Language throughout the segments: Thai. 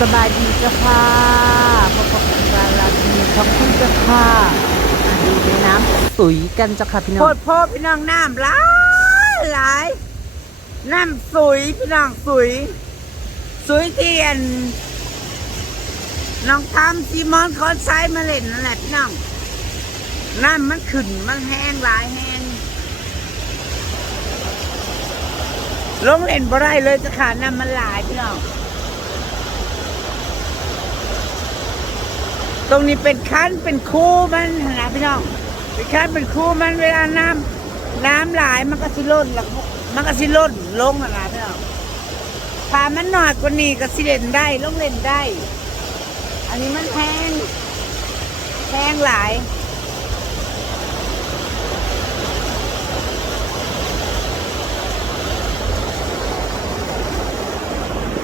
สบายดีเจ้าค่ะพบกับการลาทีท้องทุ่งเจ้าค่ะมาดูในน้ำสุยกันเจ้าค่ะพี่น้โพองดโพดพี่น้องน้ำหลายหลายน้ำสุยพี่น้องสุย สุยเทียนน้องทำซีมอนคอนไซมาเล่นนั่นแหละพี่น้องน้ำมันขึ้นมันแห้งหลายแห้งลงเล่นบ่ได้เลยจะขาดน้ำมันหลายพี่น้อง ตรงนี้เป็นคันเป็นคูมันนะพี่น้องเป็นคันเป็นคูมันเวลาน้ำน้ำหลายมันก็สิล่นล้วก็มันก็สิล่นลงนะพี่น้องถ้ามันหน่อยกว่านี้ก็สิเล่นได้ลงเล่นได้ อันนี้มันแพงแพงหลาย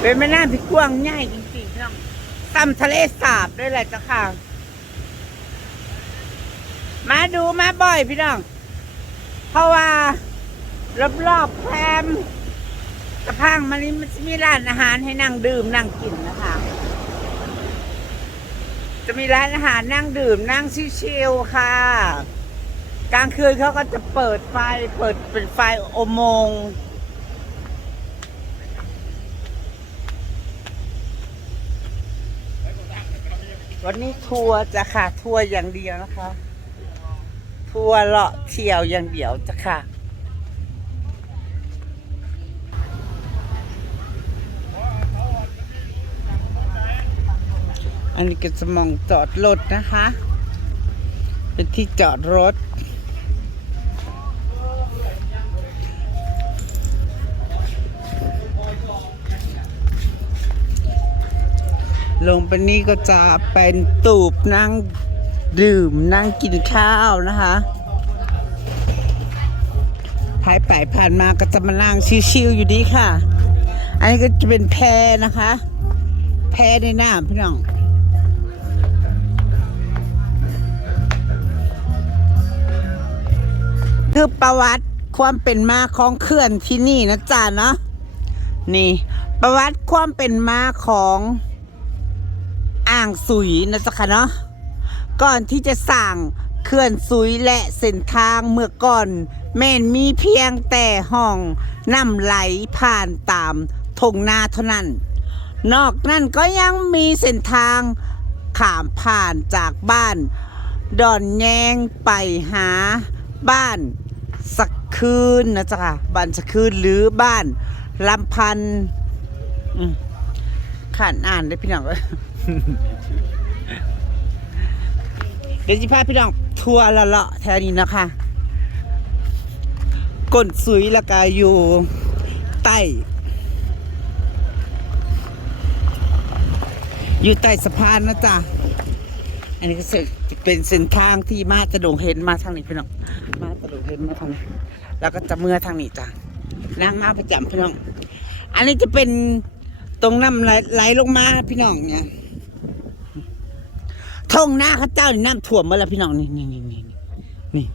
เป็นแม่น้ำที่กว้างใหญ่จริงๆพี่น้อง ตำทะเลสาบด้วยแหละจ้ะค่ะ มาดูมาบ่อยพี่น้อง เพราะว่ารอบๆแพมกระพังมันนี้มันจะมีร้านอาหารให้นั่งดื่มนั่งกินนะคะ จะมีร้านอาหารนั่งดื่มนั่งชิลๆค่ะ กลางคืนเขาก็จะเปิดไฟเปิดเป็นไฟโอมงค์ วันนี้ทัวร์จะค่ะ ทัวร์อย่างเดียวนะคะ ทัวร์เลาะเที่ยวอย่างเดียวจะค่ะอันนี้ก็จะมองจอดรถนะคะ เป็นที่จอดรถ ลงไปนี้ก็จะเป็นตูบนั่งดื่มนั่งกินข้าวนะคะผ่านไปผ่านมาก็จะมานั่งชิวๆอยู่ดีค่ะ อันนี้ก็จะเป็นแพนะคะ แพในน้ำพี่น้องคือประวัติความเป็นมาของเขื่อนที่นี่นะจ๊ะเนาะนี่ ประวัติความเป็นมาของ อ่างสุยนะจ๊ะค่ะเนาะก่อนที่จะสร้างเขื่อนสุยและเส้นทางเมื่อก่อนแม่นมีเพียงแต่ห้องน้ำไหลผ่านตามทงนาเท่านั้น นอกนั้นก็ยังมีเส้นทางขามผ่านจากบ้าน ดอนแยงไปหาบ้านสักคืนนะจ๊ะบ้านสักคืนหรือบ้านลำพันขานอ่านได้พี่น้องเอ้ย เดี๋ยวจะพาพี่น้องทัวร์ละเลาะแถวนี้นะคะก้นสุยละกาอยู่ใต้ อยู่ใต้สะพานนะจ๊ะ อันนี้ก็จะเป็นเส้นทางที่มาจะดงเห็นมาทางนี้พี่น้อง มาจะดงเห็นมาทางนี้ แล้วก็จะเมื่อทางนี้จ้ะนั่งมาประจำพี่น้อง อันนี้จะเป็นตรงน้ำไหลลงมาพี่น้องเนี่ย ทงหน้าข้าเจ้านี่น้ำท่วมมาแล้วพี่น้องนี่นี่นี่นี่นี่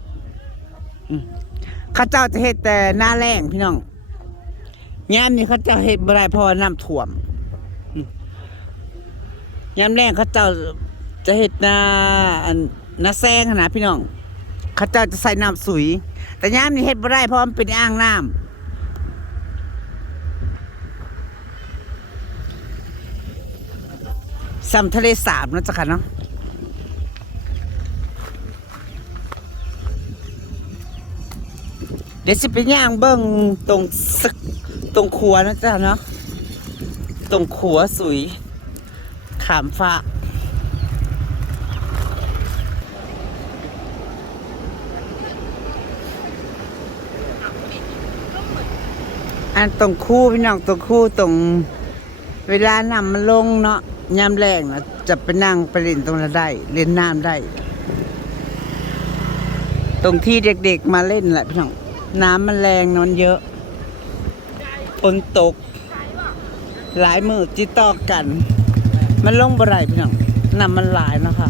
ข้าเจ้าจะเฮ็ดแต่หน้าแรงพี่น้องยามนี้ข้าเจ้าเฮ็ดบ่ได้เพราะว่าน้ำท่วมอืมยามแรงข้าเจ้าจะเฮ็ดหน้าอันหน้าแซงขนะพี่น้องข้าเจ้าจะใส่น้ำสุย แต่ยามนี้เฮ็ดบ่ได้เพราะมันเป็นอ่างน้ำซ้ำทะเลสาบนะจ๊ะค่ะเนาะ เดี๋ยวจะไปย่างเบิ้งตรงซึกตรงขัวนะจ๊ะเนาะตรงขัวสุย ขามฟ้าอันตรงคู่พี่น้องตรงคู่ตรงเวลานำมันลงเนาะยามแรงนะจะไปนั่งไปเล่นตรงนั้นได้เล่นน้ำได้ ตรงที่เด็กๆมาเล่นแหละพี่น้อง น้ำมันแรงนอนเยอะฝนตก หลายมือจิตต่อกัน มันลงบ่ไรพี่น้องน้ำมันหลายนะคะ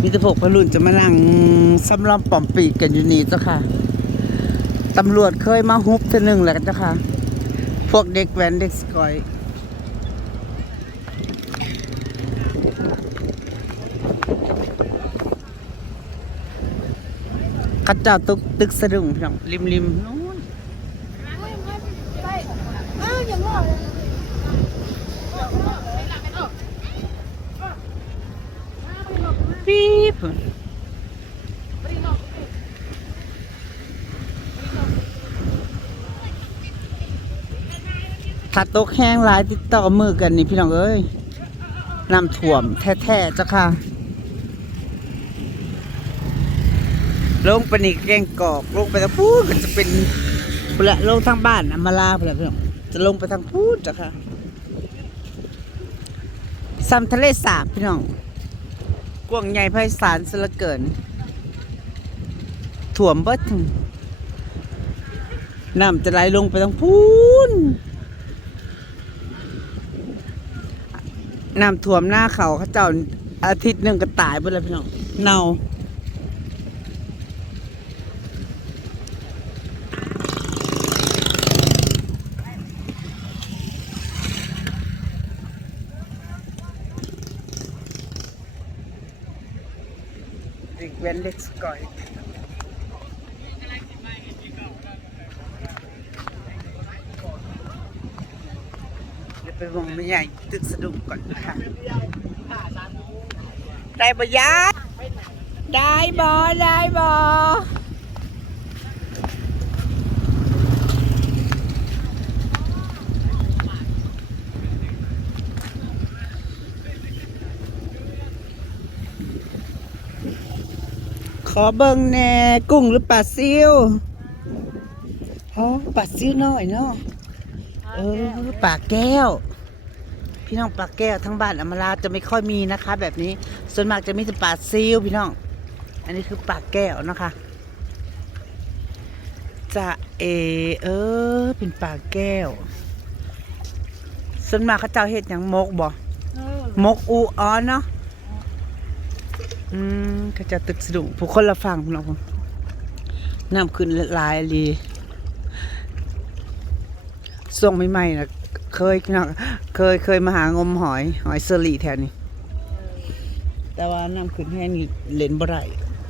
มีต่พกพลุนจะมานั่งสำรอมปอมปีกกันอยู่นี่เจ้าค่ะ ตำรวจเคยมาฮุบตัวหนึ่งแหละเจ้าค่ะ พวกเด็กแว้นเด็กสกอย กัดเจ้าตึกตึกสะดุ้งพี่น้องริมริมนู้นปี๊บถ้าตกแห้งหลายติดต่อมือกันนี่พี่น้องเอ้ยน้ำท่วมแท้ๆเจ้าค่ะ ลงไปนี่แกงกอกลงไปทางพูดก็จะเป็นเปละลงทางบ้านอมาลาเปละพี่น้องจะลงไปทางพูดจ้ะค่ะซ้ำทะเลสาบพี่น้องกว้างใหญ่ไพศาลสละเกินถ่วมเบิดน้ำจะไหลลงไปทางพูนน้ำท่วมหน้าเขาเขาเจ้าอาทิตย์หนึ่งก็ตายไปแล้วพี่น้องเน่า เด็กเว้นเด็กสกอยเดี๋ยวไปวงไม่ใหญ่ตึกสะดุ้งก่ อนนะคะได้บยะได้บอได้บอขอเบิ่งแหน่กุ้งหรือปลาซิวอ๋อปลาซิวน้อยเนาะเออปลาแก้ว พี่น้องปลาแก้วทั้งบ้านอำมาลาจะไม่ค่อยมีนะคะ แบบนี้ส่วนมากจะมีแต่ปลาซิวพี่น้อง อันนี้คือปลาแก้วนะคะจะเอเออ เป็นปลาแก้ว ส่วนมากเขาเจ้าเห็ดอย่างมกบ่มกอูอ๋อเนาะ อืมเขาจะตึกสะดุ้งผู้คนละฟังพี่น้องผมน้ำขึ้นหลายลีส่วงใหม่ๆนะเคยพี่น้องเคยเคยมาหางมหอย หอยเซอรี่แถวนี้ แต่ว่าน้ำขึ้นแห้งนี่เล่นบ่ได้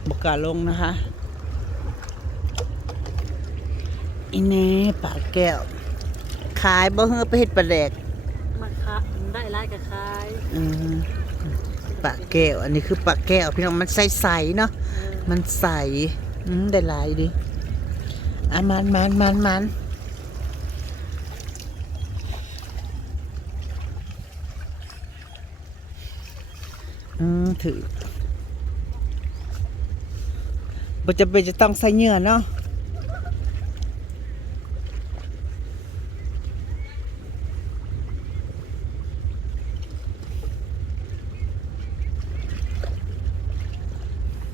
บกล้าลงนะคะอีเน่ปลาแก้ว ขายบ่เฮือไปเฮ็ดปลาแดกมาคะได้ไล่กับคาย อืม ปลาแก้ว อันนี้คือปลาแก้ว พี่น้องมันใสๆเนาะมันใสอืมได้หลายดิอะมันมันมันมันอืมถือบ่จะเป็นจะต้องใส่เหงื่อเนาะ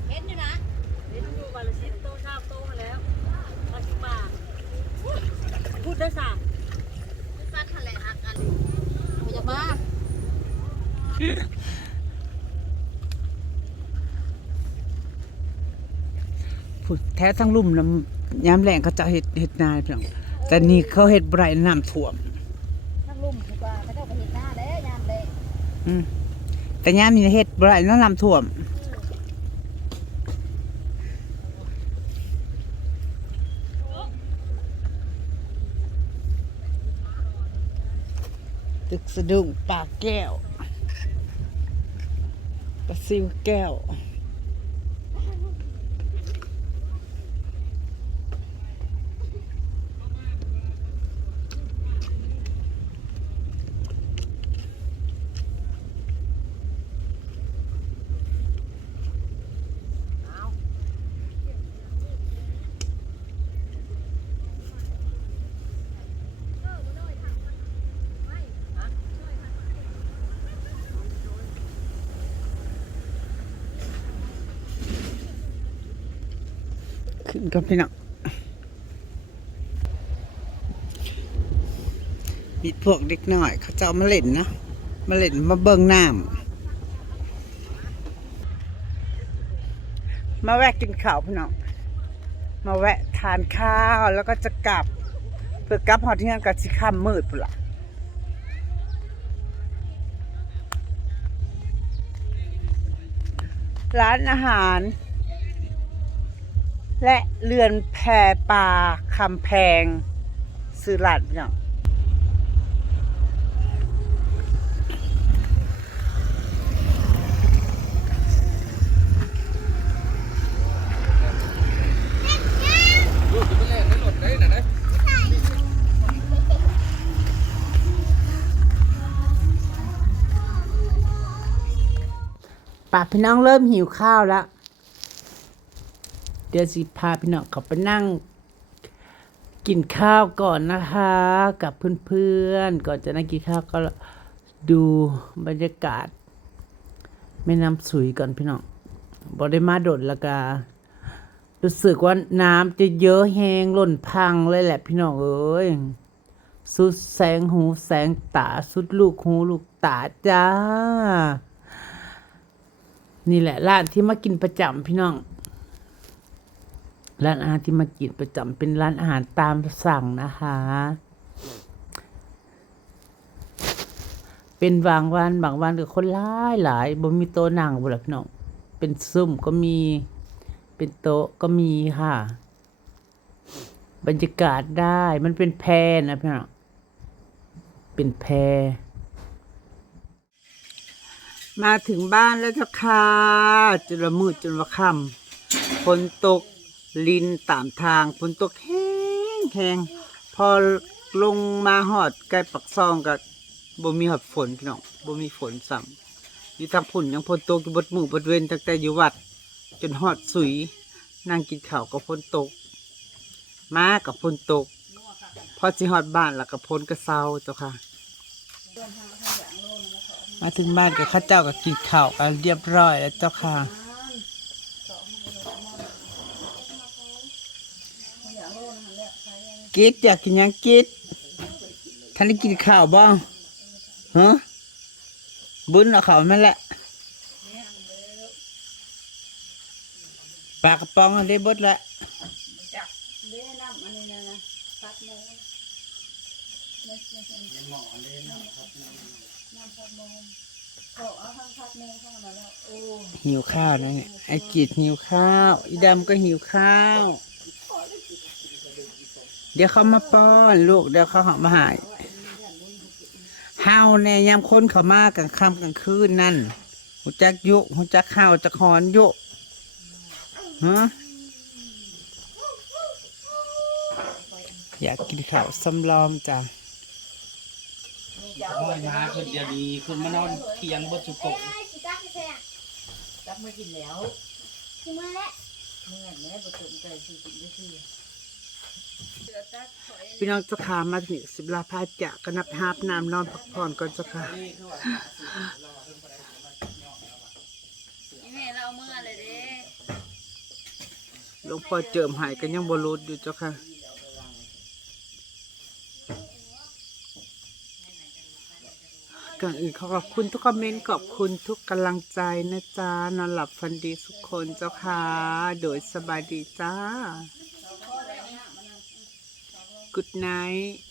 เห็นอยู่นะเห็นอยู่วันละสิบโตชาบโตมาแล้วมาสิบบาทพูดได้สามซัดทะเลหักกันอย่ามา พูดแท้ทั้งลุ่มน้ำยามแรงเขาจะเห็ดเห็ดนาพี่น้องแต่นี่เขาเห็ดไบรน้ำท่วมทั้งลุ่มดีกว่าไม่ต้องไปเห็นหน้าแล้วยามเลยอืมแต่ยามนี่เห็ดไบรน้ำท่วมตึกสะดุ้งปากแก้ว ปลาซิวแก้ว ขึ้นกับพี่น้องมีพวกเด็กน้อย เขาจะเอามาเล่นนะมาเล่นมาเบิ่งน้ำมาแวะกินข้าวพี่น้องมาแวะทานข้าวแล้วก็จะกลับ เพื่อกลับหอที่งานกับชิค่ำมืดปุ่นละร้านอาหาร และเรือนแพปลาคำแพงซื้อหลาดพี่น้องลูกจะไปเล่นได้หลดได้นะนะป่าพี่น้องเริ่มหิวข้าวแล้ว ดี๋ยวสิพาพี่น้องเขาไปนั่ง กินข้าวก่อนนะคะ กับเพื่อนๆก่อนจะนั่งกินข้าวก็ดูบรรยากาศแม่น้ำสุยก่อนพี่น้องบอได้มาโดดแล้วก็รู้สึกว่าน้ำจะเยอะแหงหล่นพังเลยแหละพี่น้องเอ้ยสุดแสงหูแสงตาสุดลูกหูลูกตาจ้า นี่แหละร้านที่มากินประจำพี่น้อง ร้านอาหารที่มากินประจำเป็นร้านอาหารตามสั่งนะคะ เป็นบางวันบางวันก็คนหลายหลายบ่มีโต๊ะนั่งบ่ล่ะพี่น้องเป็นซุ่มก็มี เป็นโต๊ะก็มีค่ะ บรรยากาศได้มันเป็นแพนะพี่น้องเป็นแพมาถึงบ้านแล้วจ้าค่ะจนลมืดจนว่าค่ำฝนตก ลินตามทางฝนตกแห้งแห้งพอลงมาหอดใกล้ปักซองกับบ่มีหอดฝนพี่น้องบ่มีฝนซ้ำอยู่ทางพุ่นยังฝนตกอยู่บดมือบดเวนตั้งแต่อยู่วัด จนหอดสุยนั่งกินข้าวกับฝนตก มากับฝนตก พอสิหอดบ้านแล้วกับฝนกระเซาเจ้าค่ะ มาถึงบ้านกับข้าเจ้าก็กินข้าวกันเรียบร้อยแล้วเจ้าค่ะ กิดอยากกินยังกิดท่านได้กินข้าวบ้างฮะบุญเอาข้าวมาแหละปากระป๋องอันได้บดละหิวข้าวนะเนี่ยไอ้กิดหิวข้าว อีดำก็หิวข้าว เดี๋ยวเขามาป้อนลูกเดี๋ยวเขาหามาใหายเฮาแน่ยามคนเขามากลางค่ำกลางคืนนั่นหูจักยุหูจักข้าวจักหอนยุฮะอยากกินข้าวสำลอมจ้ะห้อยมาขึ้นเดี๋ยวนี้ขึ้นมานอนเทียงบนสุโกะจับมากินแล้วถึงมาแล้วเมื่อแม่ประจุใจคือกินได้ที่ พี่น้องเจ้าขามาถึงสิบลาพาจะก็นับฮาบน้ำนอนพักผ่อนก่อนเจ้าค่ะนี่แม่เราเอาเมื่อเลยเด้หลวงพ่อเจิมหายกันยังบรูดอยู่เจ้าค่ะก่อนอื่นขอขอบคุณทุกคอมเมนต์ขอบคุณทุกกำลังใจนะจ๊ะนอนหลับฝันดีทุกคนเจ้าค่ะ โดยสบายดีจ้า Good night